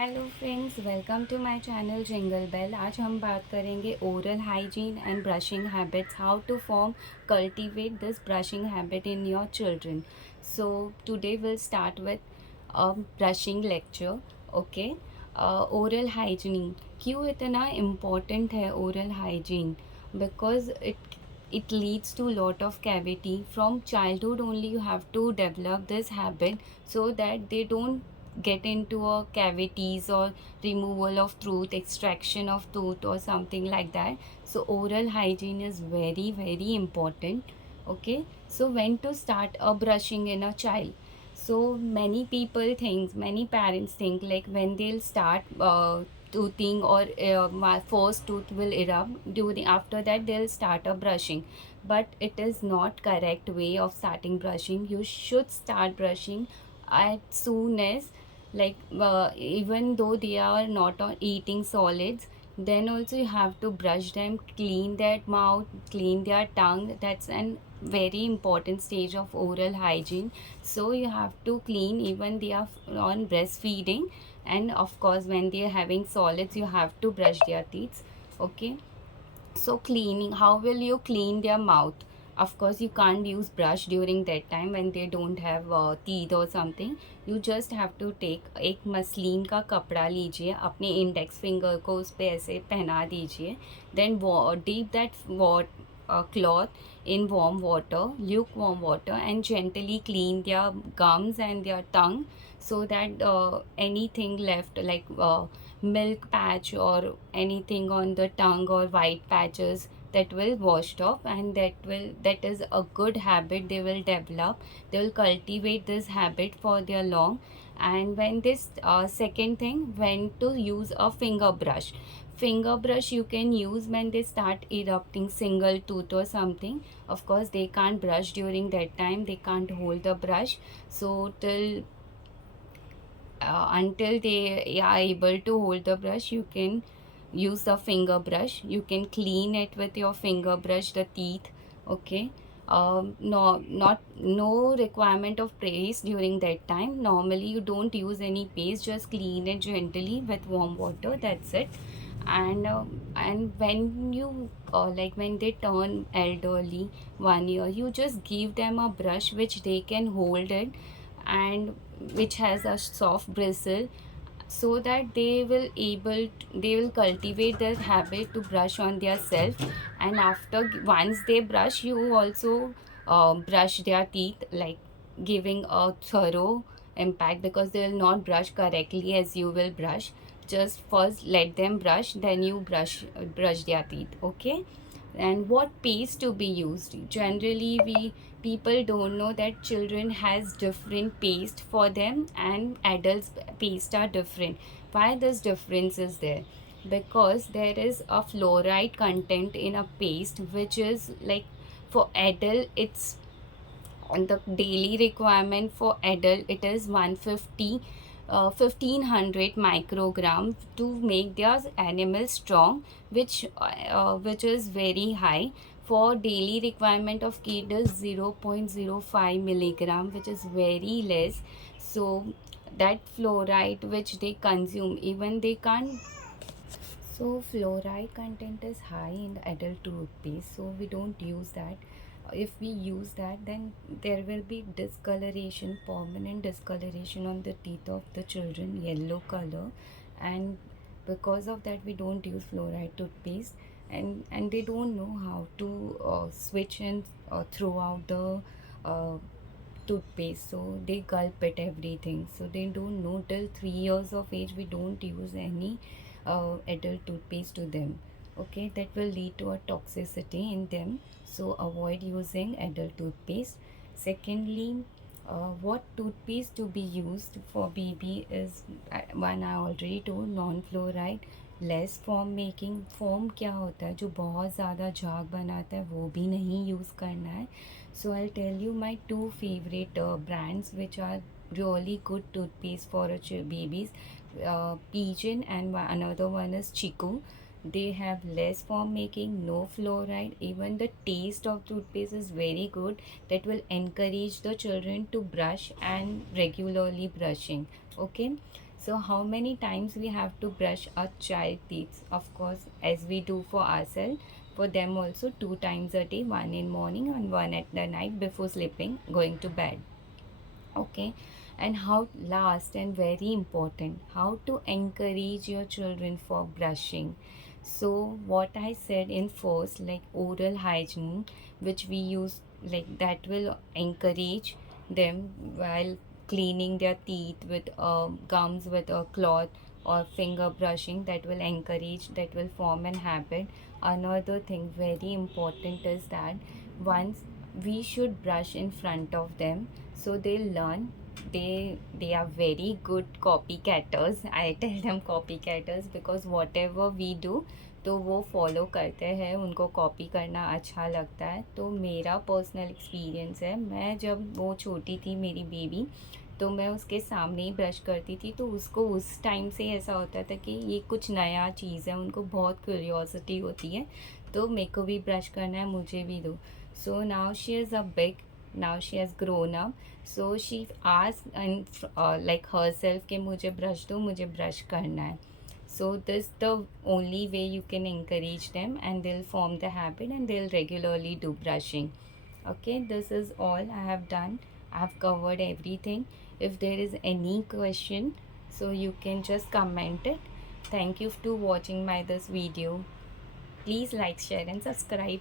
Hello friends, welcome to my channel Jingle Bell. आज हम बात करेंगे oral hygiene and brushing habits, how to form cultivate this brushing habit in your children. So today will start with a brushing lecture. Okay, oral hygiene क्यों इतना important है oral hygiene? Because it leads to lot of cavity from childhood. Only you have to develop this habit so that they don't get into a cavities or removal of tooth, extraction of tooth or something like that. So oral hygiene is very important. Okay, so when to start a brushing in a child? So many parents think like when they'll start toothing, or my first tooth will erupt, during after that they'll start a brushing. But it is not correct way of starting brushing. You should start brushing as soon as, like, even though they are not on eating solids, then also you have to brush them, clean their mouth, clean their tongue. That's an very important stage of oral hygiene. So you have to clean even they are on breastfeeding, and of course when they are having solids you have to brush their teeth. Okay, so cleaning, how will you clean their mouth? Of course you can't use brush during that time when they don't have teeth or something. You just have to take एक muslin का कपड़ा लीजिए, अपने index finger को उस पे ऐसे पहना दीजिए, then deep that cloth in warm water, lukewarm water, and gently clean their gums and their tongue, so that anything left, like milk patch or anything on the tongue or white patches, that will washed off, and that is a good habit they will develop. They will cultivate this habit for their long. And when this second thing, when to use a finger brush you can use when they start erupting single tooth or something. Of course they can't brush during that time, they can't hold the brush. So till until they are able to hold the brush, you can use the finger brush. You can clean it with your finger brush, the teeth. Okay, no requirement of paste during that time. Normally you don't use any paste, just clean it gently with warm water, that's it. And when you like when they turn elderly, 1 year, you just give them a brush which they can hold it, and which has a soft bristle, so that they will cultivate their habit to brush on their self. And after, once they brush, you also brush their teeth, like giving a thorough impact, because they will not brush correctly as you will brush. Just first let them brush, then you brush their teeth. Okay, and what paste to be used? Generally we people don't know that children has different paste for them and adults paste are different. Why this difference is there? Because there is a fluoride content in a paste, which is like, for adult it's on the daily requirement. For adult it is 150 1500 microgram to make their animal strong, which is very high. For daily requirement of kid is 0.05 milligram, which is very less. So that fluoride which they consume, even they can't. So fluoride content is high in the adult toothpaste, so we don't use that. If we use that, then there will be discoloration, permanent discoloration on the teeth of the children, yellow color. And because of that we don't use fluoride toothpaste. And they don't know how to switch and throw out the uh, toothpaste, so they gulp it everything. So they don't know. Till 3 years of age we don't use any adult toothpaste to them. Okay, that will lead to a toxicity in them, so avoid using adult toothpaste. Secondly, what toothpaste to be used for baby is, one I already told, non fluoride, less form making. Form क्या होता है? जो बहुत ज़्यादा झाग बनाता है, वो भी नहीं यूज़ करना है. So I tell you my 2 favourite brands which are really good toothpaste for babies. Pigeon, and another one is Chiku. They have less foam making, no fluoride. Even the taste of toothpaste is very good. That will encourage the children to brush and regularly brushing. Okay, So how many times we have to brush our child teeth? Of course, as we do for ourselves, for them also 2 times a day, one in morning and one at the night before sleeping, going to bed. Okay. And how, last and very important, how to encourage your children for brushing. So what I said in first, like oral hygiene, which we use, like that will encourage them while cleaning their teeth with gums, with a cloth or finger brushing, that will encourage, that will form an habit. Another thing very important is that once we should brush in front of them, so they'll learn. They are very good copycatters. I tell them copycatters, because whatever we do तो वो follow करते हैं, उनको copy करना अच्छा लगता है. तो मेरा पर्सनल एक्सपीरियंस है, मैं जब वो छोटी थी मेरी बेबी, तो मैं उसके सामने ही ब्रश करती थी, तो उसको उस टाइम से ऐसा होता था कि ये कुछ नया चीज़ है, उनको बहुत क्यूरियोसिटी होती है, तो मेरे को भी ब्रश करना है, मुझे भी दो. So now she is a big, now she has grown up, so she asked and like herself कि मुझे ब्रश दो, मुझे ब्रश करना है. So this the only way you can encourage them, and they'll form the habit and they'll regularly do brushing. Okay, this is all I have done. I have covered everything. If there is any question, so you can just comment it. Thank you to watching my this video. Please like, share and subscribe.